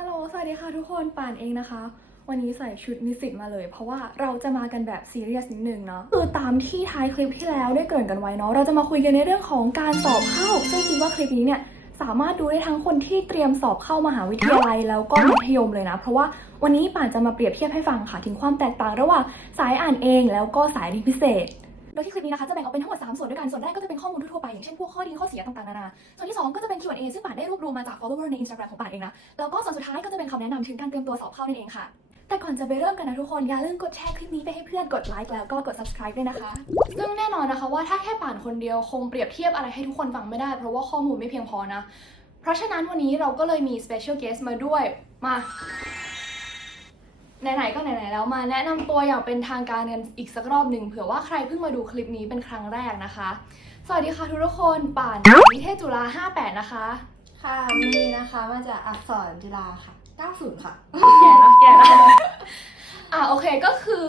ฮัลโหล สวัสดีค่ะทุกคน ป่านเองนะคะ วันนี้ใส่ชุดนิสิตมาเลย เพราะว่าเราจะมากันแบบซีเรียสนิดนึงเนาะ คือตามที่ท้ายคลิปที่แล้วได้เกริ่นกันไว้เนาะ เราจะมาคุยกันในเรื่องของการสอบเข้า ซึ่งคิดว่าคลิปนี้เนี่ยสามารถดูได้ทั้งคนที่เตรียมสอบเข้ามหาวิทยาลัยแล้วก็มัธยมเลยนะ เพราะว่าวันนี้ป่านจะมาเปรียบเทียบให้ฟังค่ะถึงความแตกต่างระหว่างสายอ่านเองแล้วก็สายเรียนพิเศษ ดยที่คลิปนี้นะคะจะแบ่งออกเป็นทั้งหมด3ส่วนด้วยกัน ส่วนแรกก็จะเป็นข้อมูลทั่วไป อย่างเช่นพวกข้อดีข้อเสียต่างๆนานา ส่วนที่ 2 ก็จะเป็น Q&A ซึ่งป่านได้รวบรวมมาจาก follower ใน Instagram ของป่านเองนะ แล้วก็ส่วนสุดท้ายก็จะเป็นคำแนะนำถึงการเตรียมตัวสอบเข้านั่นเองค่ะ แต่ก่อนจะไปเริ่มกันนะทุกคน อย่าลืมกดแชร์คลิปนี้ไปให้เพื่อน กดไลค์แล้วก็กด subscribe ด้วยนะคะ ซึ่งแน่นอนนะคะว่าถ้าแค่ป่านคนเดียวคงเปรียบเทียบอะไรให้ทุกคนฟังไม่ได้ เพราะว่าข้อมูลไม่เพียงพอนะ เพราะฉะนั้นวันนี้เราก็เลยมี special guest มาด้วย มา ไหนๆก็ไหนๆแล้วมาแนะนำตัวอย่างเป็นทางการกันอีกสักรอบหนึ่งเผื่อว่าใครเพิ่งมาดูคลิปนี้เป็นครั้งแรกนะคะ สวัสดีค่ะทุกๆคนป่านนิเทศจุฬา58 นะคะ ค่ะมีนะคะมาจากอักษรจุฬาค่ะ 90 ค่ะ แก่แล้วแก่แล้วอะโอเคก็คือ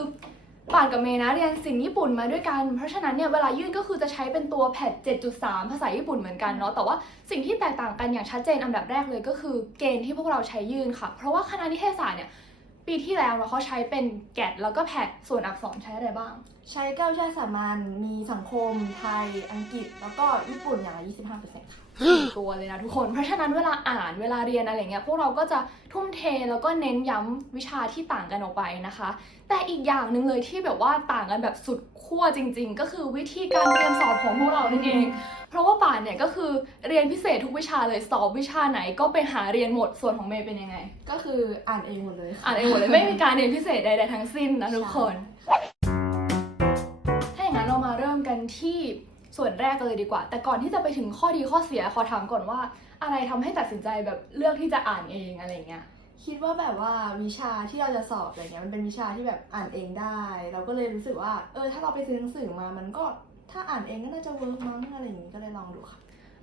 ป่านกับเมย์นะเรียนสิ่งญี่ปุ่นมาด้วยกัน เพราะฉะนั้นเนี่ยเวลายื่นก็คือจะใช้เป็นตัวแพท7.3 ภาษาญี่ปุ่นเหมือนกันเนาะ แต่ว่าสิ่งที่แตกต่างกันอย่างชัดเจนอันดับแรกเลยก็คือเกณฑ์ที่พวกเราใช้ยื่นค่ะ เพราะว่าคณะนิเทศศาสตร์เนี่ย ปีที่แล้วเนาะเขาใช้เป็นแกดแล้วก็แพทส่วนอักษรใช้อะไรบ้าง ใช้เก้าวิชาสามัญมีสังคมไทย อังกฤษ แล้วก็ญี่ปุ่นอย่างละ25%ค่ะตัวเลยนะทุกคน เพราะฉะนั้นเวลาอ่านเวลาเรียนอะไรเงี้ยพวกเราก็จะทุ่มเทแล้วก็เน้นย้ำวิชาที่ต่างกันออกไปนะคะ แต่อีกอย่างหนึ่งเลยที่แบบว่าต่างกันแบบสุด ขั้วจริง ๆ ก็คือวิธีการเตรียมสอบของพวกเรานั่นเอง เพราะว่าป่านเนี่ยก็คือเรียนพิเศษทุกวิชาเลยสอบวิชาไหนก็ไปหาเรียนหมดส่วนของเมย์เป็นยังไง ก็คืออ่านเองหมดเลยค่ะอ่านเองหมดเลยไม่มีการเรียนพิเศษใดๆทั้งสิ้นนะทุกคน ถ้าอย่างนั้นเรามาเริ่มกันที่ส่วนแรกกันเลยดีกว่า แต่ก่อนที่จะไปถึงข้อดีข้อเสียขอถามก่อนว่า อะไรทำให้ตัดสินใจแบบเลือกที่จะอ่านเองอะไรเงี้ย คิดว่าแบบว่าวิชาที่เราจะสอบอะไรเงี้ยมันเป็นวิชาที่แบบอ่านเองได้ เราก็เลยรู้สึกว่า เออ ถ้าเราไปซื้อหนังสือมามันก็ถ้าอ่านเองก็น่าจะเวิร์กมั้งอะไรอย่างงี้ก็เลยลองดูค่ะ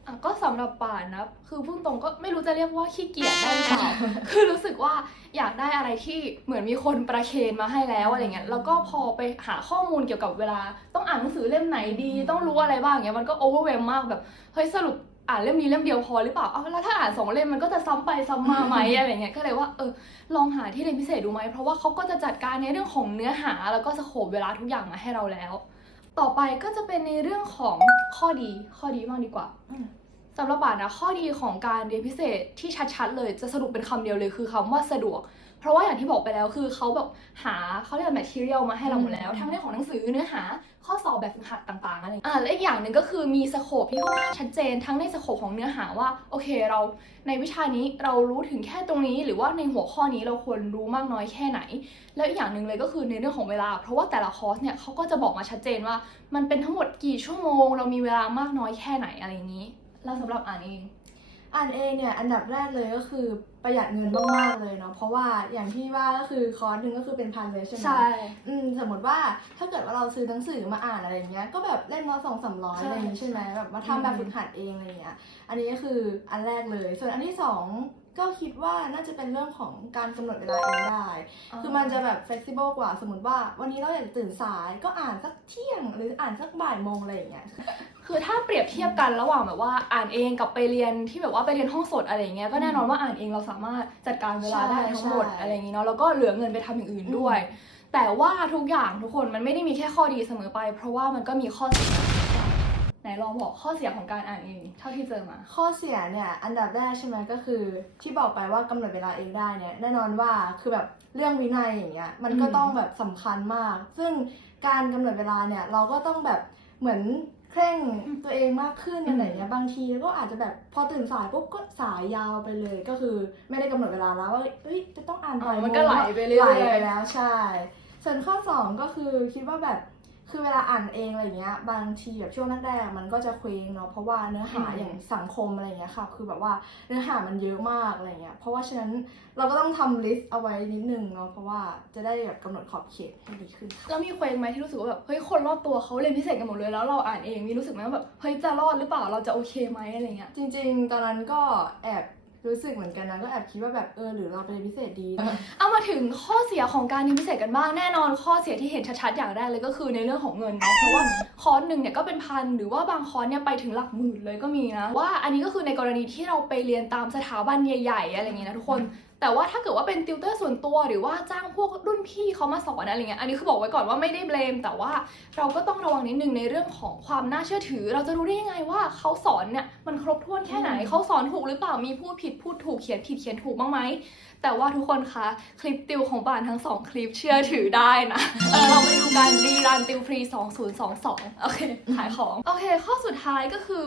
อะก็สำหรับป่านนะ คือพูดตรงก็ไม่รู้จะเรียกว่าขี้เกียจได้หรือเปล่า คือรู้สึกว่าอยากได้อะไรที่เหมือนมีคนประเคนมาให้แล้วอะไรเงี้ย แล้วก็พอไปหาข้อมูลเกี่ยวกับเวลา ต้องอ่านหนังสือเล่มไหนดี ต้องรู้อะไรบ้างเงี้ย มันก็โอเวอร์เวมมากแบบ เฮ้ยสรุป อ่านเล่มนี้เล่มเดียวพอหรือเปล่าเอาแล้วถ้าอ่านสองเล่มมันก็จะซ้ำไปซ้ำมาไหมอะไรเงี้ยก็เลยว่าเออลองหาที่เรียนพิเศษดูไหมเพราะว่าเขาก็จะจัดการในเรื่องของเนื้อหาแล้วก็สโคปเวลาทุกอย่างมาให้เราแล้ว ต่อไปก็จะเป็นในเรื่องของข้อดีข้อดีมากดีกว่าสำหรับป่านนะข้อดีของการเรียนพิเศษที่ชัดๆ เลยจะสรุปเป็นคำเดียวเลยคือคำว่าสะดวก ราะว่าอย่างที่บอกไปแล้วคือเขาแบบหาเขาเรียกแมทเทียลมาให้เราหมดแล้ว ทั้งเรื่องของหนังสือเนื้อหาข้อสอบแบบฝึกหัดต่างๆอะไรอ่าและอีกอย่างหนึ่งก็คือมีสโคปที่ค่อนข้างชัดเจน ทั้งในสโคปของเนื้อหาว่าโอเคเราในวิชานี้เรารู้ถึงแค่ตรงนี้ หรือว่าในหัวข้อนี้เราควรรู้มากน้อยแค่ไหน แล้วอีกอย่างหนึ่งเลยก็คือในเรื่องของเวลา เพราะว่าแต่ละคอร์สเนี่ยเขาก็จะบอกมาชัดเจนว่า มันเป็นทั้งหมดกี่ชั่วโมง เรามีเวลามากน้อยแค่ไหนอะไรอย่างนี้แล้วสำหรับอ่านเอง อ่านเองเนี่ยอันดับแรกเลยก็คือประหยัดเงินมากๆเลยเนาะเพราะว่าอย่างที่ว่าก็คือคอร์สหนึ่งก็คือเป็นพันเลยใช่ไหมอืมสมมติว่าถ้าเกิดว่าเราซื้อหนังสือมาอ่านอะไรอย่างเงี้ยก็แบบเล่มละสองสามร้อยใช่อะไรอย่างงี้ใช่ไหมแบบมาทำแบบฝึกหัดเองอะไรอย่างเงี้ยอันนี้ก็คืออันแรกเลย ส่วนอันที่สอง ก็คิดว่าน่าจะเป็นเรื่องของการกำหนดเวลาเองได้ คือมันจะแบบ flexible กว่า สมมติว่าวันนี้เราอยากจะตื่นสายก็อ่านสักเที่ยง หรืออ่านสักบ่ายโมงอะไรอย่างเงี้ย คือถ้าเปรียบเทียบกันระหว่างแบบว่าอ่านเองกับไปเรียนที่แบบว่าไปเรียนห้องสดอะไรอย่างเงี้ย ก็แน่นอนว่าอ่านเองเราสามารถจัดการเวลาได้ทั้งหมดใช่ อะไรอย่างงี้เนาะ แล้วก็เหลือเงินไปทำอย่างอื่นด้วย แต่ว่าทุกอย่างทุกคนมันไม่ได้มีแค่ข้อดีเสมอไป เพราะว่ามันก็มีข้อเสีย ไหนลองบอกข้อเสียของการอ่านเอง เท่าที่เจอมา ข้อเสียเนี่ยอันดับแรกใช่ไหมก็คือที่บอกไปว่ากำหนดเวลาเองได้เนี่ยแน่นอนว่าคือแบบเรื่องวินัยอย่างเงี้ยมันก็อืมต้องแบบสำคัญมาก ซึ่งการกำหนดเวลาเนี่ยเราก็ต้องแบบเหมือนเคร่งตัวเองมากขึ้นอะไรเงี้ยบางทีก็อาจจะแบบพอตื่นสายปุ๊บก็สายยาวไปเลยก็คือไม่ได้กำหนดเวลาแล้วว่าเอ้ยจะต้องอ่านอ๋บ่าอยโมงมันก็ไหลไปเรื่ไหลอยไปแล้วใช่ ส่วนข้อสองก็คือคิดว่าแบบ คือเวลาอ่านเองอะไรเงี้ย บางทีแบบช่วงแรกๆมันก็จะเคว้งเนาะเพราะว่าเนื้อหาอืมอย่างสังคมอะไรเงี้ยค่ะ คือแบบว่าเนื้อหามันเยอะมากอะไรเงี้ยเพราะว่าฉะนั้นเราก็ต้องทำลิสต์เอาไว้นิดนึงเนาะเพราะว่าจะได้แบบกำหนดขอบเขตให้ดีขึ้นค่ะแล้วมีเคว้งไหมที่รู้สึกว่าแบบเฮ้ยคนรอบตัวเขาเรียนพิเศษกันหมดเลยแล้วเราอ่านเองมีรู้สึกไหมว่าแบบเฮ้ยจะรอดหรือเปล่าเราจะโอเคไหมอะไรเงี้ยจริง ๆ ตอนนั้นก็แอบ รู้สึกเหมือนกันนะก็แอบคิดว่าแบบเออหรือเราไปเรียนพิเศษดี เอามาถึงข้อเสียของการเรียนพิเศษกันบ้างแน่นอนข้อเสียที่เห็นชัดๆอย่างแรกเลยก็คือในเรื่องของเงินเนาะเพราะว่าคอร์สหนึ่งเนี่ยก็เป็นพันหรือว่าบางคอร์สเนี่ยไปถึงหลักหมื่นเลยก็มีนะว่าอันนี้ก็คือในกรณีที่เราไปเรียนตามสถาบันใหญ่ ๆอะไรอย่างเงี้ยนะทุกคน แต่ว่าถ้าเกิดว่าเป็นติวเตอร์ส่วนตัวหรือว่าจ้างพวกรุ่นพี่เขามาสอนอะไรเงี้ย อันนี้คือบอกไว้ก่อนว่าไม่ได้เบลม แต่ว่าเราก็ต้องระวังนิดนึงในเรื่องของความน่าเชื่อถือ เราจะรู้ได้ยังไงว่าเขาสอนเนี่ยมันครบถ้วนแค่ไหนอืมเขาสอนถูกหรือเปล่า มีพูดผิดพูดถูกเขียนผิดเขียนถูกบ้างไหม แต่ว่าทุกคนคะคลิปติวของบานทั้งสองคลิปเชื่อถือได้นะเออเราไปดูกันรีรันติวฟรี 2022 โอเคขายของ โอเค ข้อสุดท้ายก็คือ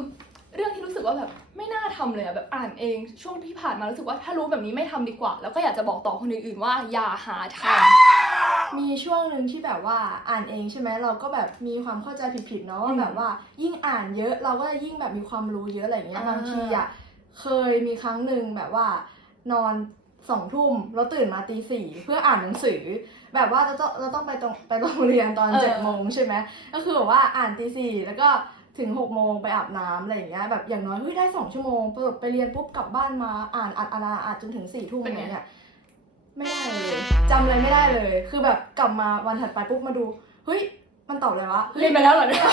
เรื่องที่รู้สึกว่าแบบไม่น่าทำเลยอะแบบอ่านเองช่วงที่ผ่านมารู้สึกว่าถ้ารู้แบบนี้ไม่ทำดีกว่า แล้วก็อยากจะบอกต่อคนอื่นๆว่าอย่าหาทำมีช่วงหนึ่งที่แบบว่าอ่านเองใช่ไหมเราก็แบบมีความเข้าใจผิดๆเนาะว่าแบบว่า ยิ่งอ่านเยอะเราก็จะยิ่งแบบมีความรู้เยอะอะไรอย่างเงี้ยอ่าบางทีอะเคยมีครั้งหนึ่งแบบว่านอนสองทุ่มแล้วตื่นมาตีสี่เพื่ออ่านหนังสือ แบบว่าเราต้องเราต้องไปตรงไปโรงเรียนตอนเออเจ็ดโมงใช่ไหมก็คือแบบว่าอ่านตีสี่แล้วก็ ถึงหกโมงไปอาบน้ำอะไรอย่างเงี้ยแบบอย่างน้อยเฮ้ยได้สองชั่วโมงไปไปเรียนปุ๊บกลับบ้านมาอ่านอ่านอ่านอ่านอ่านจนถึงสี่ทุ่มอะไรเงี้ยไม่ได้เลยจำอะไรไม่ได้เลย คือแบบกลับมาวันถัดไปปุ๊บมาดูเฮ้ยมันตอบอะไรวะเรียนไปแล้วเหรอเนี่ย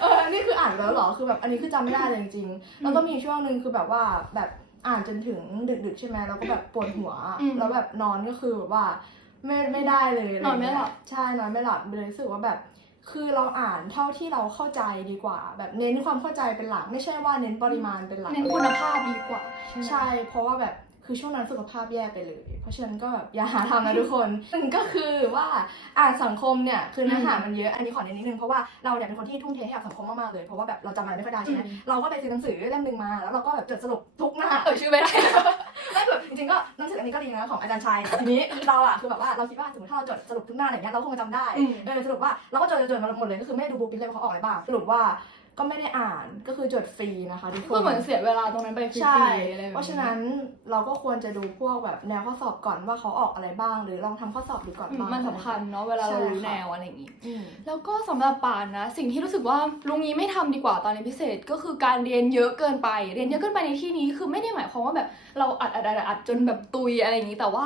เอออันนี้คืออ่านไปแล้วเหรอคือแบบอันนี้คือจำไม่ได้เลยจริงๆแล้วก็มีช่วงหนึ่งคือแบบว่าแบบอ่านจนถึงดึกๆใช่ไหมแล้วก็แบบปวดหัว อืม แล้วแบบนอนก็คือแบบว่า ไม่ไม่ได้เลยะรนอนไม่หลับใช่นอนไม่หลับเลยรู้สึกว่าแบบ คือเราอ่านเท่าที่เราเข้าใจดีกว่า แบบเน้นความเข้าใจเป็นหลักไม่ใช่ว่าเน้นปริมาณเป็นหลักเน้นคุณภาพดีกว่า ใช่ เพราะว่าแบบ คือช่วงนั้นสุขภาพแย่ไปเลย เพราะฉะนั้นก็แบบอย่าหาทำนะทุกคนหนึ่งก็คือว่าอ่านสังคมเนี่ยคือเนื้อหามันเยอะอันนี้ขอเน้นนิดนึงเพราะว่าเราเนี่ยเป็นคนที่ทุ่มเทให้กับสังคมมากๆเลยเพราะว่าแบบเราจำอะไรไม่ค่อยได้ใช่ไหมอืมเราก็ไปซื้อหนังสือเล่มหนึ่งมา แล้วเราก็แบบจดสรุปทุกหน้าเออชื่อไม่ได้ไม่แบบจริงๆก็หนังสืออันนี้ก็ดีนะของอาจารย์ชัยแต่ทีนี้เราอะคือแบบว่าเราคิดว่าสมมติถ้าเราจดสรุปทุกหน้าอะไรเงี้ยเราคงจะจำได้อืมเออสรุปว่าเราก็จดจดๆมาหมดเลยก็คือไม่ได้ดูบุ๊กปิ๊กเลยว่าเขาออกอะไรบ้างสรุปว่า ก็ไม่ได้อ่านก็คือจดฟรีนะคะทุกคก็นเหมือนเสียเวลาตรงนั้นไปฟรีใช่ๆอะไรแบบนี้เพราะฉะนั้นเราก็ควรจะดูพวกแบบแนวข้อสอบก่อนว่าเขาออกอะไรบ้าง หรือลองทำข้อสอบดูก่อนอืมบ้างมันสำคัญเนาะเวลาเราใช่รู้ค่ะแนวอะไรอย่างงี้อืมแล้วก็สำหรับป่านนะ สิ่งที่รู้สึกว่าลุงนี้ไม่ทำดีกว่าตอนเรียนพิเศษก็คือการเรียนเยอะเกินไป เรียนเยอะเกินไปในที่นี้คือไม่ได้หมายความว่าแบบ เราอัดอัดอัดอัดจนแบบตุยอะไรอย่างนี้แต่ว่า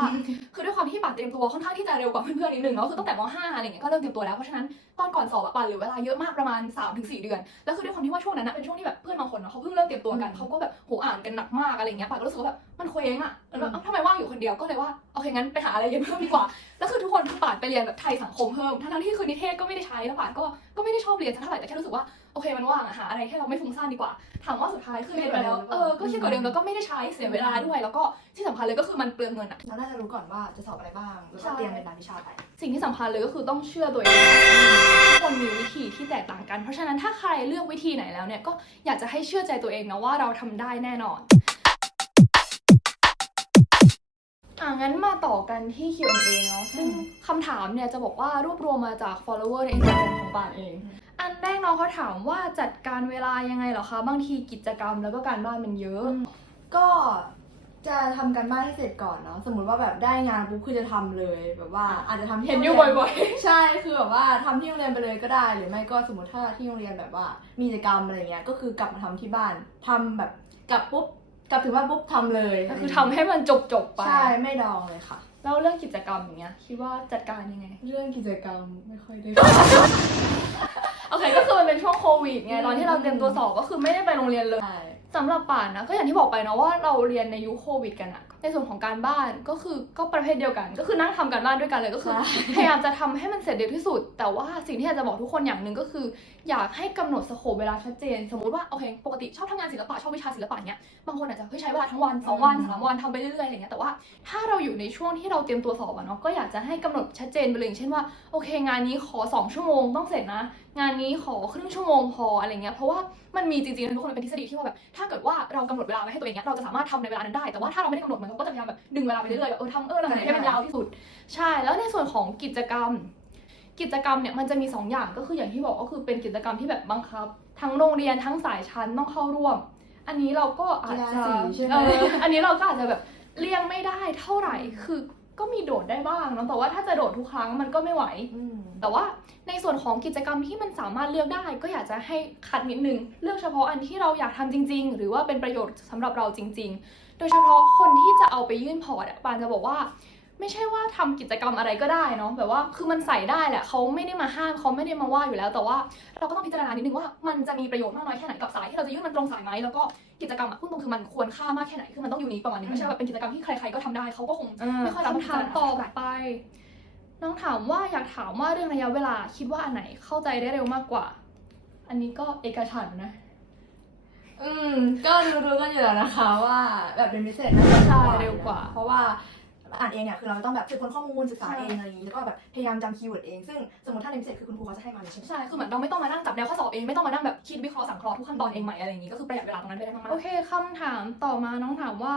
คือด้วยความที่ป่านเตรียมตัวค่อนข้างที่จะเร็วกว่าเพื่อนๆนิดนึงเนาะคือตั้งแต่ม .5 อะไรเงี้ยก็เริ่มเตรียมตัวแล้วเพราะฉะนั้นตอนก่อนสอบอะป่านเหลือเวลาเยอะมากประมาณ3-4เดือนแล้วคือด้วยความที่ว่าช่วงนั้นนะเป็นช่วงที่แบบเพื่อนบางคนเนาะเขาเพิ่งเริ่มเตรียมตัวกันอืมเขาก็แบบโหอ่านกันหนักมากอะไรเงี้ยป่านก็รู้สึกว่าแบบมันเคว้งอะแล้วแบบเอ้าทำไมว่างอยู่คนเดียวก็เลยว่าโอเคงั้นไปหาอะไรเรียนเพิ่มดีกว่าแล้วคือทุกคนคือป่านไปเรียนแบบไทยสังคมเพิ่มทั้งๆที่คือนิเทศก็ไม่ได้ใช้แล้วป่านก็ ก็ไม่ได้ชอบเรียนสักเท่าไหร่แต่แค่รู้สึกว่าโอเคมันว่างอะหาอะไรให้เราไม่ฟุ้งซ่านดีกว่า ถามว่าสุดท้ายคือเรียนไปแล้วเออก็เครียดกว่าเดิมแล้วก็ไม่ได้ใช้เสียเวลาด้วย แล้วก็ที่สำคัญเลยก็คือมันเปลืองเงินอะเราน่าจะรู้ก่อนว่าจะสอบอะไรบ้างแล้วใช่ก็เตรียมเป็นรายวิชาไปสิ่งที่สำคัญเลยก็คือต้องเชื่อตัวเองทุกคนมีวิธีที่แตกต่างกัน เพราะฉะนั้นถ้าใครเลือกวิธีไหนแล้วเนี่ยก็อยากจะให้เชื่อใจตัวเองนะว่าเราทำได้แน่นอน อ่างั้นมาต่อกันที่ Q&A เนาะซึ่งคำถามเนี่ยจะบอกว่ารวบรวมมาจาก follower ใน Instagram ของป่านเองอืมอันแรกน้องเขาถามว่าจัดการเวลายังไงเหรอคะ บางทีกิจกรรมแล้วก็การบ้านมันเยอะ ก็จะทำกันบ้านให้เสร็จก่อนเนาะสมมติว่าแบบได้งานปุ๊บคือจะทำเลย แบบว่าอาจจะทำที่เห็นอยู่โรงรีบ่อยใช่คือแบบว่าทำที่โรงเรียนไปเลยก็ได้ หรือไม่ก็สมมติถ้าที่โรงเรียนแบบว่ามีกิจกรรมอะไรเงี้ยก็คือกลับมาทำที่บ้านทำแบบกลับปุ๊บ กลับถึงบ้านปุ๊บทำเลยก็คือทำให้มันจบจบๆไปใช่ไม่ดองเลยค่ะแล้วเรื่องกิจกรรมอย่างเงี้ยคิดว่าจัดการยังไง เรื่องกิจกรรมไม่ค่อยได้ โอเคก็คือมันเป็นช่วงโควิดไงตอนที่เราเตรียมตัวสอบก็คือไม่ได้ไปโรงเรียนเลยใช่สำหรับป่านนะก็อย่างที่บอกไปเนาะว่าเราเรียนในยุคโควิดกันอะในส่วนของการบ้านก็คือก็ประเภทเดียวกัน ก็คือนั่งทำการบ้านด้วยกันเลยก็คือใช่พยายามจะทำให้มันเสร็จเร็วที่สุด แต่ว่าสิ่งที่อยากจะบอกทุกคนอย่างหนึ่งก็คืออยากให้กำหนดสโคปเวลาชัดเจน สมมติว่าโอเคปกติชอบทำงานศิลปะชอบวิชาศิลปะเนี้ยบางคนอาจจะเฮ้ยใช้เวลาทั้งวันสองวันสามวันทำไปเรื่อยๆอะไรเงี้ยแต่ว่าถ้าเราอยู่ในช่วงที่เราเตรียมตัวสอบอะเนาะก็อยากจะให้กำหนดชัดเจนไปเลยอย่างเช่นว่าโอเค งานนี้ขอสองชั่วโมงต้องเสร็จนะ งานนี้ขอครึ่งชั่วโมงพออะไรเงี้ยเพราะว่ามันมีจริงๆนะทุกคนมันเป็นทฤษฎีที่ว่าแบบถ้าเกิดว่าเรากำหนดเวลาไว้ให้ตัวเองเนี้ยเราจะสามารถทำในเวลานั้นได้แต่ว่าถ้าเราไม่ได้กำหนดมันเราก็จะพยายามแบบดึงเวลาไปเรื่อยๆแบบเออทำเออทำไหนให้มันยาวที่สุด ใช่แล้วในส่วนของกิจกรรม กิจกรรมเนี่ยมันจะมีสองอย่างก็คืออย่างที่บอกก็คือเป็นกิจกรรมที่แบบบังคับ ทั้งโรงเรียนทั้งสายชั้นต้องเข้าร่วม อันนี้เราก็อาจจะกีฬาสีใช่ไหมเอออันนี้เราก็อาจจะแบบเลี่ยงไม่ได้เท่าไหร่คือก็มีโดดได้บ้างเนาะแต่ว่าถ้าจะโดดทุกครั้งมันก็ไม่ไหวอืมแต่ว่าในส่วนของกิจกรรมที่มันสามารถเลือกได้ ก็อยากจะให้คัดนิดนึงเลือกเฉพาะอันที่เราอยากทำจริง ๆ หรือว่าเป็นประโยชน์สำหรับเราจริง ๆ โดยเฉพาะคนที่จะเอาไปยื่นพอร์ตอะปานจะบอกว่า ไม่ใช่ว่าทำกิจกรรมอะไรก็ได้เนาะแบบว่าคือมันใส่ได้แหละเขาไม่ได้มาห้ามเขาไม่ได้มาว่าอยู่แล้ว แต่ว่าเราก็ต้องพิจารณานิดนึงว่ามันจะมีประโยชน์มากน้อยแค่ไหนกับสายที่เราจะยื่นมันตรงสายไหมแล้วก็กิจกรรมอะพูดตรงคือมันควรค่ามากแค่ไหนคือมันต้องอยู่นี้ประมาณนึงไม่ใช่แบบเป็นกิจกรรมที่ใครๆก็ทำได้เขาก็คงไม่ค่อยรับคำถามต่อเท่าไหร่ไป น้องถามว่าอยากถามว่าเรื่องระยะเวลาคิดว่าอันไหนเข้าใจได้เร็วมากกว่า อันนี้ก็เอกฉันท์นะอืม ก็รู้ๆกันอยู่แล้วนะคะ ว่าแบบเรียนพิเศษน่าจะใช่เร็วกว่า เพราะว่า อ่านเองเนี่ยคือเราต้องแบบสืบค้นข้อมูลศึกษาใช่เองอะไรอย่างนี้แล้วก็แบบพยายามจำคีย์เวิร์ดเองซึ่งสมมติถ้าเรียนพิเศษคือคุณครูเขาจะให้มาเลยใช่ไหมใช่คือเหมือนเราไม่ต้องมานั่งจับแนวข้อสอบเองไม่ต้องมานั่งแบบคิดวิเคราะห์สังเคราะห์ทุกขั้นตอนเองใหม่อะไรอย่างนี้ก็คือประหยัดเวลาตรงนั้นไปได้มากโอเคคำถามต่อมาน้องถามว่า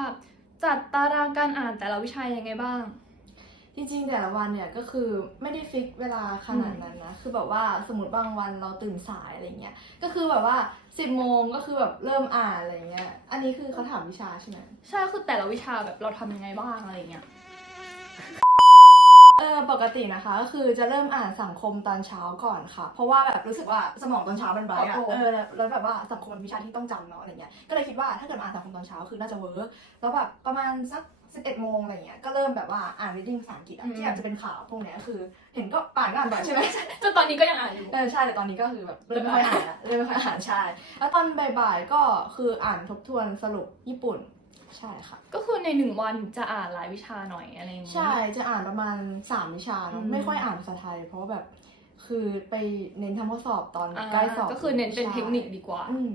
จัดตารางการอ่านแต่ละวิชายังไงบ้างจริงๆแต่ละวันเนี่ยก็คือไม่ได้ฟิกเวลาขนาดนั้นนะคือแบบว่าสมมติบางวันเราตื่นสายอะไรเงี้ยก็คือแบบว่า10โมงก็คือแบบเริ่มอ่านอะไรเงี้ยอันนี้คือเขาถามวิชาใช่ไหมใช่คือแต่ละวิชาแบบเราทำยังไงบ้างอะไรเงี้ย เออปกตินะคะก็คือจะเริ่มอ่านสังคมตอนเช้าก่อนค่ะ เพราะว่าแบบรู้สึกว่าสมองตอนเช้ามันไบรท์อะโอ้โหเออแล้วแล้วแบบว่าสังคมมันวิชาที่ต้องจำเนาะอะไรเงี้ยก็เลยคิดว่าถ้าเกิดมาอ่านสังคมตอนเช้าคือน่าจะเวิร์กแล้วแบบประมาณสัก11โมงอะไรเงี้ยก็เริ่มแบบว่าอ่าน reading ภาษาอังกฤษอะที่อาจจะเป็นข่าวพวกเนี้ยคือ เห็นก็ป่านก็อ่านบ่อยใช่ไหมๆจนตอนนี้ก็ยังอ่านอยู่ เออใช่แต่ตอนนี้ก็คือแบบเริ่มไม่ค่อยอ่านละเริ่มไม่ค่อยอ่านใช่แล้วตอนบ่ายๆก็คืออ่านทบทวนสรุปญี่ปุ่น ใช่ค่ะ ก็คือในหนึ่งวันจะอ่านหลายวิชาหน่อยอะไรอย่างงี้ใช่จะอ่านประมาณสามวิชาเนอะอืม ไม่ค่อยอ่านภาษาไทย เพราะว่าแบบคือไปเน้นทำข้อสอบตอนอ่าใกล้สอบก็คือเน้นเป็นเทคนิคดีกว่า อืม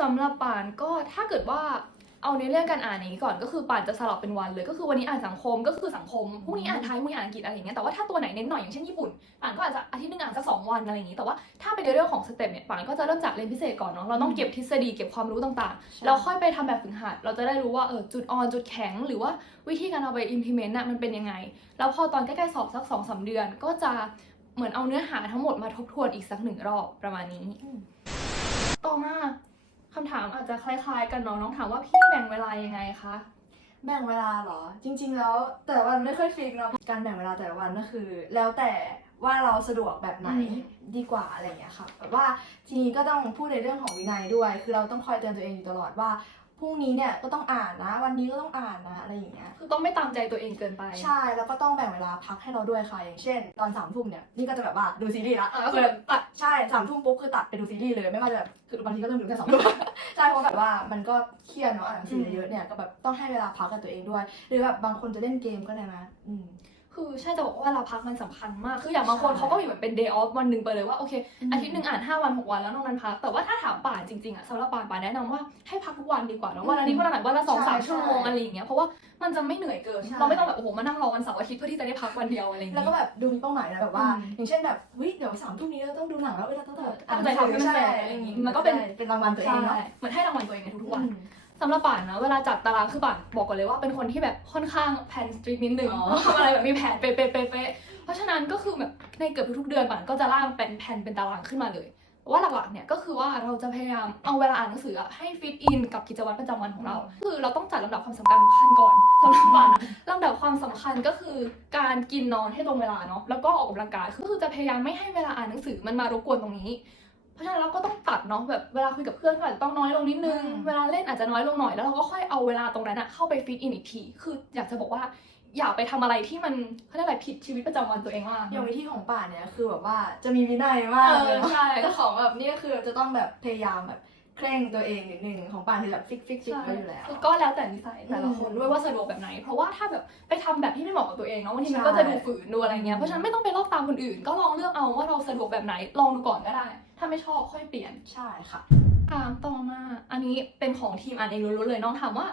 สำหรับป่านก็ถ้าเกิดว่า เอาในเรื่องการอ่านอย่างนี้ก่อนก็คือป่านจะสลับเป็นวันเลย ก็คือวันนี้อ่านสังคมก็คือสังคมพรุ่งนี้อ่านไทยพรุ่งนี้อ่านอังกฤษอะไรอย่างเงี้ยแต่ว่าถ้าตัวไหนเน้นหน่อยอย่างเช่นญี่ปุ่นป่านก็อาจจะอาทิตย์หนึงอ่านสักสองวันอะไรอย่างงี้แต่ว่าถ้าเป็นในเรื่องของสเต็ปเนี่ยป่านก็จะเริ่มจากเรียนพิเศษก่อนเนาะเราต้องเก็บทฤษฎีเก็บความรู้ต่างใช่ๆแล้วค่อยไปทำแบบฝึกหัด เราจะได้รู้ว่าเออจุดอ่อนจุดแข็ง หรือว่าวิธีการเอาไป implement น่ะมันเป็นยังไง แล้วพอตอนใกล้ๆสอบสักสองสามเดือน ก็จะเหมือนเอาเนื้อหาทั้งหมดมาทบทวนอีกสักหนึ่งรอบประมาณนี้อืมต่อมา คำถามอาจจะคล้ายๆ กันเนาะน้องถามว่าพี่แบ่งเวลายังไงคะแบ่งเวลาเหรอ จริง ๆ แล้วแต่ละวันไม่ค่อยฟิกเนาะการแบ่งเวลาแต่ละวันก็คือ แล้วแต่ว่าเราสะดวกแบบไหนอืมดีกว่าอะไรอย่างเงี้ยค่ะแบบว่าทีนี้ก็ต้องพูดในเรื่องของวินัยด้วย คือเราต้องคอยเตือนตัวเองอยู่ตลอดว่า พรุ่งนี้เนี่ยก็ต้องอ่านนะ วันนี้ก็ต้องอ่านนะอะไรอย่างเงี้ย คือต้องไม่ตามใจตัวเองเกินไป ใช่ แล้วก็ต้องแบ่งเวลาพักให้เราด้วยค่ะ อย่างเช่น ตอนสามทุ่มเนี่ย นี่ก็จะแบบว่าดูซีรีส์ละอ่าก็คืคืออตัด ใช่สามทุ่มปุ๊บคือตัดไปดูซีรีส์เลย ไม่ว่าจะแบบคือบางทีก็เริ่มดูแค่สองทุ่มใช่ เพราะแบบว่ามันก็เครียดเนาะ อ่านหนังสือเยอะๆเนี่ย ก็แบบต้องให้เวลาพักกับตัวเองด้วย หรือแบบบางคนจะเล่นเกมก็ได้นะอืม คือใช่จะบอกว่าเวลาพักมันสำคัญมาก คืออย่างบางคนใช่เขาก็มีแบบเป็น day off วันหนึ่งไปเลยว่าโอเค อืม อาทิตย์หนึ่งอ่าน 5 วัน 6 วันแล้วนอกนั้นพัก แต่ว่าถ้าถามป่านจริงๆอะสำหรับป่านป่านแนะนำว่าให้พักทุกวันดีกว่าเนอะวันละนิดวันละหน่อยวันละสองสามใช่ชั่วโมงใช่อะไรอย่างเงี้ยเพราะว่ามันจะไม่เหนื่อยเกิน ใช่ เราไม่ต้องแบบโอ้โหมานั่งรอวันเสาร์อาทิตย์เพื่อที่จะได้พักวันเดียวอะไรอย่างแล้วเงี้ก็ยแบบดูมีเป้าหมายนะแบบว่า อืมอย่างเช่นแบบเฮ้ยเดี๋ยวสามทุ่มนี้เราต้องดูหนังแล้วเวลาต้องแบบตั้งใจทำให้มันเสร็จใช่อะไรอย่างงี้มันก็เป็น เป็นรางวัลตัวเองเนาะ ใช่เหมือนให้รางวัลตัวเองในทุกๆวัน อืม สำหรับป่านนะเวลาจัดตารางคือป่านบอกก่อนเลยว่าเป็นคนที่แบบค่อนข้างแผนสตรีทนิดนึงอ๋อต้องทำอะไรแบบมีแผนเป๊ะๆเป๊ะๆเพราะฉะนั้นก็คือแบบในเกือบทุกๆเดือนป่านก็จะร่างเป็นแผนเป็นตารางขึ้นมาเลยแต่ว่าหลักๆเนี่ยก็คือว่าเราจะพยายามเอาเวลาอ่านหนังสืออะให้ฟิตอินกับกิจวัตรประจำวันของเรา คือเราต้องจัดลำดับความสำคัญคันก่อนสำหรับป่านอะลำดับความสำคัญก็คือการกินนอนให้ตรงเวลาเนาะแล้วก็ออกกำลังกายคือจะพยายามไม่ให้เวลาอ่านหนังสือมันมารบกวนตรงนี้ เพราะฉะนั้นเราก็ต้องตัดเนาะแบบเวลาคุยกับเพื่อนก็อาจจะต้องน้อยลงนิดนึง อืม เวลาเล่นอาจจะน้อยลงหน่อย แล้วเราก็ค่อยเอาเวลาตรงนั้นอะเข้าไปฟิตอินอีกที คืออยากจะบอกว่าอย่าไปทำอะไรที่มันเขาเรียกอะไรผิดชีวิตประจำวันตัวเองมาก อย่างวิธีของป่านเนี่ยคือแบบว่าจะมีวินัยมากเอเลอยใช่แต่ของแบบนี้ก็คือจะต้องแบบพยายามแบบเคร่งตัวเองนิดนึงของป่านคือแบบฟิกฟิกฟิกใช่ ไว้อยู่แล้วคือก็แล้วแต่นิสัยแต่ละคนอืมด้วยว่าสะดวกแบบไหน เพราะว่าถ้าแบบไปทำแบบที่ไม่เหมาะกับตัวเองเนาะบางทีมันใช่ก็จะดูฝืนดูอะไรเงี้ยเพราะฉะนั้นไม่ต้องไปลอกตามคนอื่น ก็ลองเลือกเอาว่าเราสะดวกแบบไหนลองดูก่อนก็ได้ ถ้าไม่ชอบค่อยเปลี่ยนใช่ค่ะถามต่อมาอันนี้เป็นของทีมอ่านเองล้วนๆเลยน้องถามว่า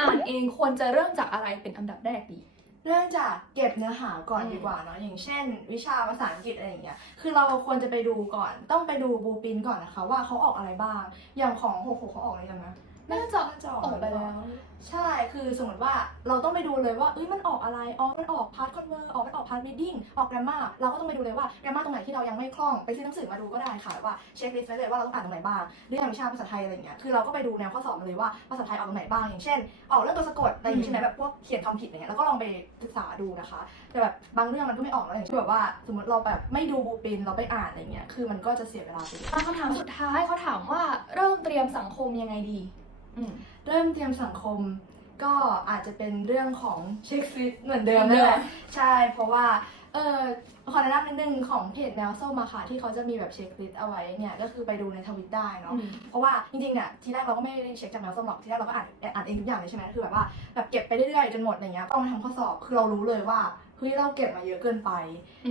อ่านเองควรจะเริ่มจากอะไรเป็นอันดับแรกดี เรื่องจากเก็บเนื้อหาก่อนอืมดีกว่าเนาะอย่างเช่น วิชาภาษาอังกฤษอะไรอย่างเงี้ยคือเราควรจะไปดูก่อน ต้องไปดูบูปินก่อนนะคะ ว่าเขาออกอะไรบ้างอย่างของหกหกเขาออกอะไรยังนะ น่าจะน่าจะออกไปแล้ว ใช่คือสมมติว่าเราต้องไปดูเลยว่าเอ้ยมันออกอะไรอ๋อมันออกพาร์ทคอนเวอร์ออกมันออกพาร์ทรีดดิ้งออกแกรมมาเราก็ต้องไปดูเลยว่าแกรมมาตรงไหนที่เรายังไม่คล่องไปซื้อหนังสือมาดูก็ได้ค่ะว่าเช็คลิสต์ไว้เลยว่าเราต้องอ่านตรงไหนบ้างหรืออย่างวิชาภาษาไทยอะไรอย่างเงี้ยคือเราก็ไปดูแนวข้อสอบมาเลยว่าภาษาไทยออกตรงไหนบ้างอย่างเช่น ออกเรื่องตัวสะกดอะไรอย่างงี้ใช่ไหมแบบพวกเขียนคำผิดอะไรเงี้ยแล้วก็ลองไปศึกษาดูนะคะ แต่แบบบางเรื่องมันก็ไม่ออกแล้วอย่างเช่นแบบว่า สมมติเราแบบไม่ดูบูปินเราไปอ่านอะไรเงี้ยคือมันก็จะเสียเวลาไปเลยมาคำถามสุดท้ายเขาถามว่าเริ่มเตรียมสังคมยังไงดีอืม เริ่มเตรียมสังคมก็อาจจะเป็นเรื่องของเช็คลิสต์เหมือนเดิมเหมือนเดินั่นมแหละใช่ เพราะว่าเออขอแนะนำนิดนึงของเพจแมวส้มอะค่ะที่เขาจะมีแบบเช็คลิสต์เอาไว้เนี่ยก็คือไปดูในทวิตได้เนาะเพราะว่าจริงๆเนี่ยทีแรกเราก็ไม่ได้เช็คจากแมวส้มหรอกทีแรกเราก็อ่านอ่านเองทุกอย่างเลยใช่ไหมคือแบบว่าแบบเก็บไปเรื่อยๆจนหมดอย่างเงี้ยต้องมาทำข้อสอบคือเรารู้เลยว่าเฮ้ยเราเก็บมาเยอะเกินไป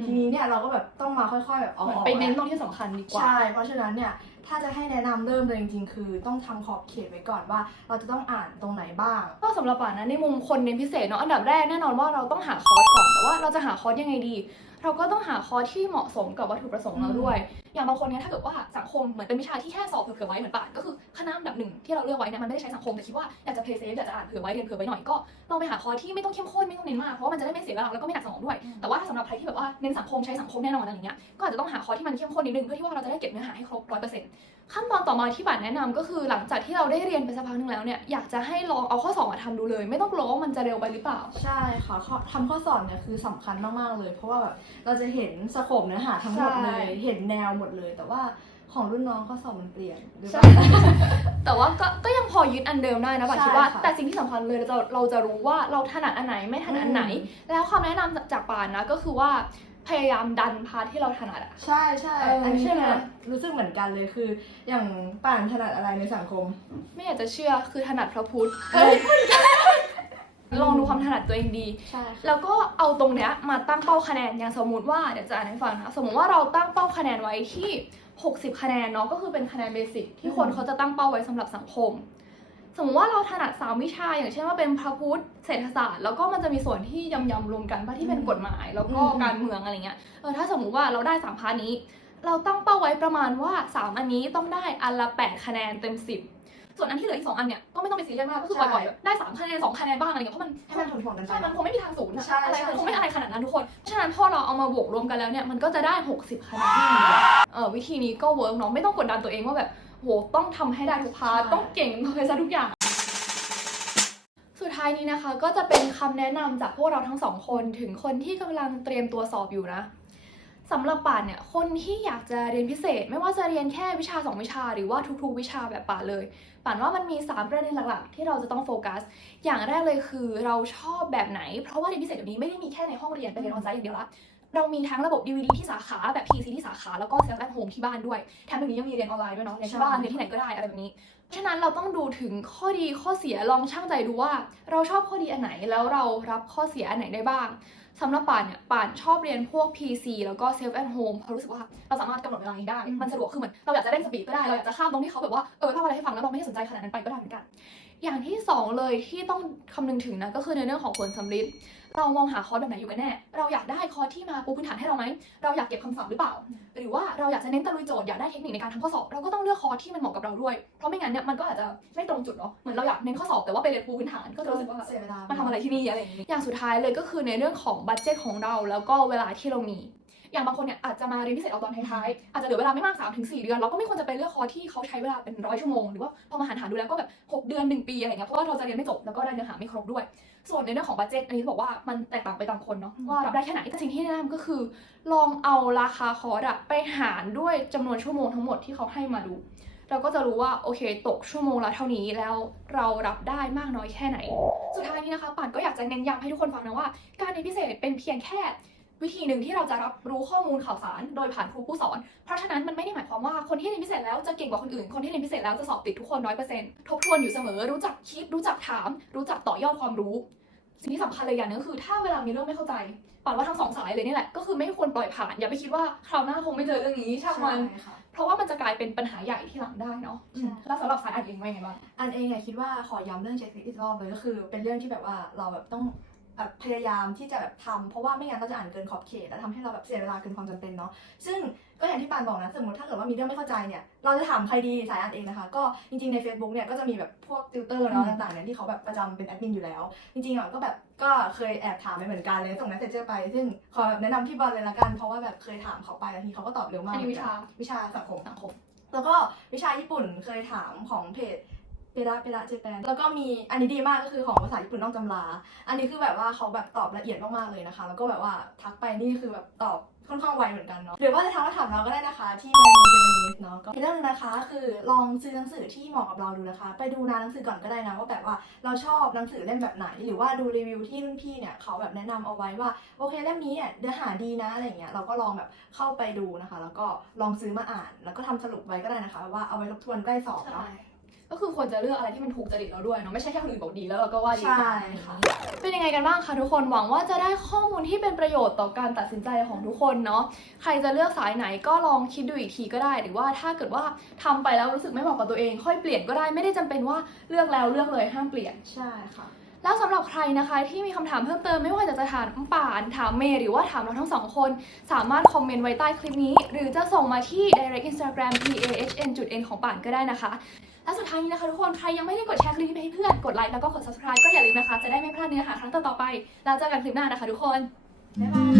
ทีนี้เนี่ยเราก็แบบต้องมาค่อยๆแบบเอาเหมือนออกไปเน้นตรงที่สำคัญดีกว่าใช่เพราะฉะนั้นเนี่ย ถ้าจะให้แนะนำเริ่มเลยจริงๆ คือ ต้องทำขอบเขตไว้ก่อนว่า เราจะต้องอ่านตรงไหนบ้าง ก็สำหรับป่านนะในมุมคนเรียนพิเศษเนาะอันดับแรกแน่นอนว่าเราต้องหาคอร์สก่อนแต่ว่าเราจะหาคอร์สยังไงดี เราก็ต้องหาคอร์สที่เหมาะสมกับวัตถุประสงค์เราด้วยอย่างบางคนเนี่ยถ้าเกิดว่าสังคมเหมือนเป็นวิชาที่แค่สอบเผื่อไว้เหมือนป่านก็คือคณะอันดับหนึ่งที่เราเลือกไว้เนี่ยมันไม่ได้ใช้สังคมแต่คิดว่าอยากจะเพลย์เซฟอยากจะอ่านเผื่อไว้เรียนเผื่อไว้หน่อยก็ลองไปหาคอร์สที่ไม่ต้องเข้มข้นไม่ต้องเน้นมากเพราะว่ามันจะได้ไม่เสียเวลาแล้วก็ไม่หนักสมองด้วย แต่ว่าถ้าสำหรับใครที่แบบว่าเน้นสังคมใช้สังคมแน่นอนอะไรอย่างเงี้ยก็อาจจะต้องหาคอร์สที่มันเข้มข้นนิดนึงเพื่อที่ว่าเราจะได้เก็บเนื้อหาให้ครบร้อยเปอร์เซ็นต์ ขั้นตอนต่อมาที่ป่านแนะนำก็คือหลังจากที่เราได้เรียนไปสักพักหนึงแล้วเนี่ยอยากจะให้ลองเอาข้อสอบมาทำดูเลย ไม่ต้องกลัวว่ามันจะเร็วไปหรือเปล่า ใช่ค่ะข้อทำข้อสอบเนี่ยคือสำคัญมากๆเลย เพราะว่าแบบเราจะเห็นสโคปเนื้อหาทั้งหมดเลยใช่เห็นแนวหมดเลย แต่ว่าของรุ่นน้องข้อสอบมันเปลี่ยนหรือเปใช่ล่าแต่ว่าก็ก็ยังพอยึดอันเดิมได้นะป่านใช่คิดว่าค่ะแต่สิ่งที่สำคัญเลยเราจะเราจะรู้ว่าเราถนัดอันไหนไม่ถนัดอันไหน แล้วความแนะนำจากป่านนะก็คือว่า พยายามดันพาร์ทที่เราถนัดอะ ใช่ใช่เอออัอันนี้ใช่ไหมแบบรู้สึกเหมือนกันเลยคือ อย่างป่านถนัดอะไรในสังคม ไม่อยากจะเชื่อคือถนัดพระพุทธเฮ้ย ลองดูความถนัดตัวเองดี ใช่ค่ะแล้วก็เอาตรงเนี้ยมาตั้งเป้าคะแนนอย่างสมมุติว่าเดี๋ยวจะอ่านให้ฟังนะสมมติว่าเราตั้งเป้าคะแนนไว้ที่ 60 คะแนนเนาะก็คือเป็นคะแนนเบสิกที่คนเขาจะตั้งเป้าไว้สำหรับสังคมส มมติว่าเราถนัด3วิชา อย่างเช่นว่าเป็นพระพุทธเศรษฐศาสตร์ แล้วก็มันจะมีส่วนที่ยำยำๆรวมกันป่ะที่เป็นกฎหมาย แล้วก็การเมืองอะไรเงี้ยเออถ้าสมมุติว่าเราได้สามพาร์ทนี้ เราตั้งเป้าไว้ประมาณว่า 3 อันนี้ต้องได้อันละ 8 คะแนนเต็ม 10 ส่วนอันที่เหลืออีกสองอันเนี่ยก็ไม่ต้องไปซีเรียสมากก็คือปล่อยๆแบบได้สามคะแนนสองคะแนนบ้างอะไรเงี้ยเพราะมันให้มันถ่วงๆกันไปใช่มันคงไม่มีทางศูนย์อะใช่อะไรใช่ มันคงไม่อะไรขนาดนั้นทุกคนเพราะฉะนั้นพอเราเอามาบวกรวมกันแล้วเนี่ยมันก็จะได้ 60 คะแนนเออวิธีนี้ก็เวิร์กเนาะไม่ต้องกดดันตัวเองว่าแบบ โหต้องทำให้ได้ทุกพาร์ทต้องเก่งเลยซะทุกอย่าง สุดท้ายนี้นะคะก็จะเป็นคำแนะนำจากพวกเราทั้งสองคนถึงคนที่กำลังเตรียมตัวสอบอยู่นะสำหรับป่านเนี่ยคนที่อยากจะเรียนพิเศษ ไม่ว่าจะเรียนแค่วิชาสองวิชา หรือว่าทุกๆ วิชาแบบป่านเลย ป่านว่ามันมี 3 ประเด็นหลักๆ ที่เราจะต้องโฟกัส อย่างแรกเลยคือเราชอบแบบไหน เพราะว่าเรียนพิเศษเดี๋ยวนี้ไม่ได้มีแค่ในห้องเรียนไปเรียนออนไลน์อย่างเดียวละ เรามีทั้งระบบ DVD ที่สาขาแบบ PC ที่สาขาแล้วก็ self at home ที่บ้านด้วยแถมเดี๋ยวนี้ยังมีเรียนออนไลน์ด้วยเนาะเรียนที่บ้านเรียนที่ไหนก็ได้อะไรแบบนี้เพราะฉะนั้นเราต้องดูถึงข้อดีข้อเสียลองชั่งใจดูว่า เราชอบข้อดีอันไหนแล้วเรารับข้อเสียอันไหนได้บ้างสำหรับป่านเนี่ยป่านชอบเรียนพวก PC แล้วก็ self at home เพราะรู้สึกว่าเราสามารถกำหนดเวลาเองได้ มันสะดวกคือเหมือนเราอยากจะเร่งสปีดก็ได้เราอยากจะข้ามตรงที่เขาแบบว่าเออเล่าอะไรให้ฟังแล้วเราไม่ได้สนใจขนาดนั้นไปก็ได้เหมือนกัน อย่างที่สองเลยที่ต้องคำนึงถึงนะก็คือในเรื่องของผลสำลิด เรามองหาคอร์สแบบไหนอยู่กันแน่ เราอยากได้คอร์สที่มาปูพื้นฐานให้เราไหม เราอยากเก็บคำศัพท์หรือเปล่า หรือว่าเราอยากจะเน้นตะลุยโจทย์อยากได้เทคนิคในการทำข้อสอบ เราก็ต้องเลือกคอร์สที่มันเหมาะกับเราด้วย เพราะไม่งั้นเนี่ยมันก็อาจจะไม่ตรงจุดเนาะ เหมือนเราอยากเน้นข้อสอบแต่ว่าไปเรียนปูพื้นฐานก็จะรู้สึกว่าเสียเวลามาทำอะไรที่นี่อะไรอย่างนี้ อย่างสุดท้ายเลยก็คือในเรื่องของบัตเจ็ตของเราแล้วก็เวลาที่เรามี อย่างบางคนเนี่ยอาจจะมาเรียนพิเศษเอาตอนท้ายๆ อาจจะเหลือเวลาไม่มาก3-4ถึงสเดือน เราก็ไม่ควรจะไปเลือกคอร์สที่เขาใช้เวลาเป็นร้อยชั่วโมง หรือว่าพอมาหารหาดูแล้วก็แบบ 6 เดือน 1 ปีอะไรเงี้ย เพราะว่าเราจะเรียนไม่จบแล้วก็ได้เนื้อหาไม่ครบด้วย ส่วนในเรื่องของบัตเจ็ตอันนี้บอกว่ามันแตกต่างไปตามคนเนาะว่ารับได้แค่ไหนแต่สิ่งที่แนะนำก็คือ ลองเอาราคาคอร์สอะไปหารด้วยจำนวนชั่วโมงทั้งหมดที่เขาให้มาดูเราก็จะรู้ว่าโอเคตกชั่วโมงละเท่านี้แล้วเรารับได้มากน้อยแค่ไหน สุดท้ายนี้นะคะป่านก็อยากจะเน้นย้ำให้ทุกคนฟังนะว่า การเรียนพิเศษเป็นเพียงแค่ วิธีหนึ่งที่เราจะรับรู้ข้อมูลข่าวสารโดยผ่านครูผู้สอน เพราะฉะนั้นมันไม่ได้หมายความว่าคนที่เรียนพิเศษแล้วจะเก่งกว่าคนอื่น คนที่เรียนพิเศษแล้วจะสอบติดทุกคนร้อยเปอร์เซ็นต์ทบทวนอยู่เสมอ รู้จักคิด รู้จักถาม รู้จักต่อยอดความรู้ สิ่งที่สำคัญเลยอย่างหนึงก็คือ ถ้าเวลามีเรื่องไม่เข้าใจป่านว่าทั้งสองสายเลยนี่แหละ ก็คือไม่ควรปล่อยผ่าน อย่าไปคิดว่าคราวหน้าคงไม่เจอเรื่องนี้ช่างมันใช่ค่ะ เพราะว่ามันจะกลายเป็นปัญหาใหญ่ที่หลังได้เนาะใช่ แล้วสำหรับสายอ่านเองว่ายังไงบ้าง อันเองอะคิดว่าขอย้ำเรื่องเช็คลิสต์อีกรอบเลยก็คือ เป็นเรื่องที่แบบว่าเราแบบต้อง แบบพยายามที่จะแบบทำเพราะว่าไม่งั้นเราจะอ่านเกินขอบเขตและทำให้เราแบบเสียเวลาเกินความจำเป็นเนาะซึ่งก็อย่างที่ปานบอกนะสมมติถ้าเกิดว่ามีเรื่องไม่เข้าใจเนี่ยเราจะถามใครดีสายอ่านเองนะคะก็จริงๆใน Facebook เนี่ยก็จะมีแบบพวกติวเตอร์เนาะอืมต่างๆเนี่ยที่เขาแบบประจำเป็นแอดมินอยู่แล้ว จริงๆอะก็แบบก็เคยแอบถามไปเหมือนกันเลยส่งเมสเซจไป ซึ่งขอแบบแนะนำพี่บอลเลยละกันเพราะว่าแบบเคยถามเขาไปแล้วทีเขาก็ตอบเร็วมากอันนี้วิชา วิชาสังคม สังคม แล้วก็วิชาญี่ปุ่นเคยถามของเพจ เปดาเปดาเจแปนแล้วก็มีอันนี้ดีมากก็คือของภาษาญี่ปุ่นนอกตำรา อันนี้คือแบบว่าเขาแบบตอบละเอียดมากๆเลยนะคะ แล้วก็แบบว่าทักไปนี่คือแบบตอบค่อนข้างไวเหมือนกันเนาะหรือว่าจะทำก็ถามเราก็ได้นะคะ ที่ My New Feminist เนาะก็อีกเรื่องหนึงนะคะ คือลองซื้อหนังสือที่เหมาะกับเราดูนะคะ ไปดูนาหนังสือก่อนก็ได้นะว่าแบบว่าเราชอบหนังสือเล่มแบบไหน หรือว่าดูรีวิวที่รุ่นพี่เนี่ยเขาแบบแนะนำเอาไว้ว่าโอเคเล่มนี้เนี่ยเนื้อหาดีนะอะไรเงี้ยเราก็ลองแบบเข้าไปดูนะคะ แล้วก็ลองซื้อมาอ่าน แล้วก็ทำสรุปไว้ก็ได้นะคะ ว่าเอาไว้ทบทวนใกล้สอบเนาะ ก็คือควรจะเลือกอะไรที่มันถูกจริตเราด้วยเนาะไม่ใช่แค่คนอื่นบอกดีแล้วเราก็ว่าดีใช่ตามค่ะเป็นยังไงกันบ้างคะทุกคนหวังว่าจะได้ข้อมูลที่เป็นประโยชน์ต่อการตัดสินใจของทุกคนเนาะใครจะเลือกสายไหนก็ลองคิดดูอีกทีก็ได้ หรือว่าถ้าเกิดว่าทำไปแล้วรู้สึกไม่เหมาะกับตัวเอง ค่อยเปลี่ยนก็ได้ไม่ได้จำเป็นว่าเลือกแล้วเลือกเลยห้ามเปลี่ยนใช่ค่ะแล้วสำหรับใครนะคะที่มีคำถามเพิ่มเติมไม่ว่าจะถามป่านถามเมย์หรือว่าถามเราทั้งสองคน สามารถคอมเมนต์ไว้ใต้คลิปนี้ หรือจะส่งมาที่ direct instagram pahn.n ของป่านก็ได้นะคะ และสุดท้ายนี้นะคะทุกคนใครยังไม่ได้กดแชร์คลิปนี้ไปให้เพื่อนกดไลค์แล้วก็กด subscribe ก็อย่าลืมนะคะจะได้ไม่พลาดเนื้อหาครั้งต่อๆไปแล้วเจอกันคลิปหน้านะคะ ทุกคนบ๊ายบาย